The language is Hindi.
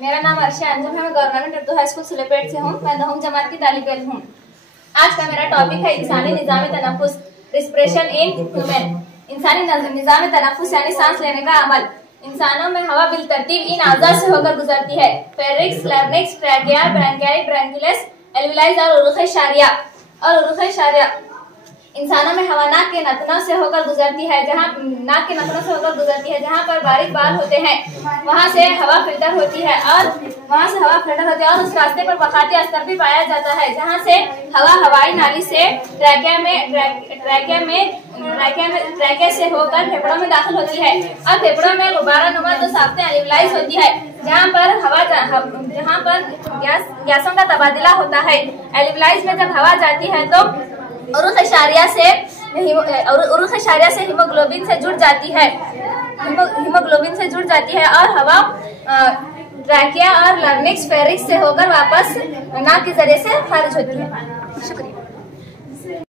मेरा नाम अर्शिया अंजुम है। मैं गवर्नमेंट उर्दू हाई स्कूल सुलेपेट से हूँ। मैं 9वीं जमात की तालिब इल्म हूँ। आज का मेरा टॉपिक है इंसानी निज़ाम तनफ़ुस, रिस्पिरेशन इन ह्यूमन। इंसानी निज़ाम तनफ़ुस यानी सांस लेने का अमल। इंसानों में हवा बिलतरतीब इन आज़ा से होकर गुजरती है। फेरिक्स, लार्ynx, ट्रैकिया, ब्रोंकाई, ब्रोंकियल्स, एल्वियोलाई और उरुख़ शारिया। इंसानों में हवा नाक के नथनों से होकर गुजरती है। जहाँ पर बारीक बाल होते हैं वहाँ से हवा फिल्टर होती है और उस रास्ते पर बखाती अस्तर भी पाया जाता है, जहाँ से हवा हवाई नाली से ट्रैकिया से होकर फेफड़ों में दाखिल होती है और फेफड़ों में गुब्बारा नुमा दो साफ्तें एल्वियोलाई होती है, जहाँ पर गैसों का तबादला होता है। एल्वियोलाई में जब हवा जाती है तो उरुख़ शारिया से हीमोग्लोबिन से जुड़ जाती है और हवा ट्रैकिया और लार्ynx फेरिक्स से होकर वापस नाक के जरिए से खारिज होती है। शुक्रिया।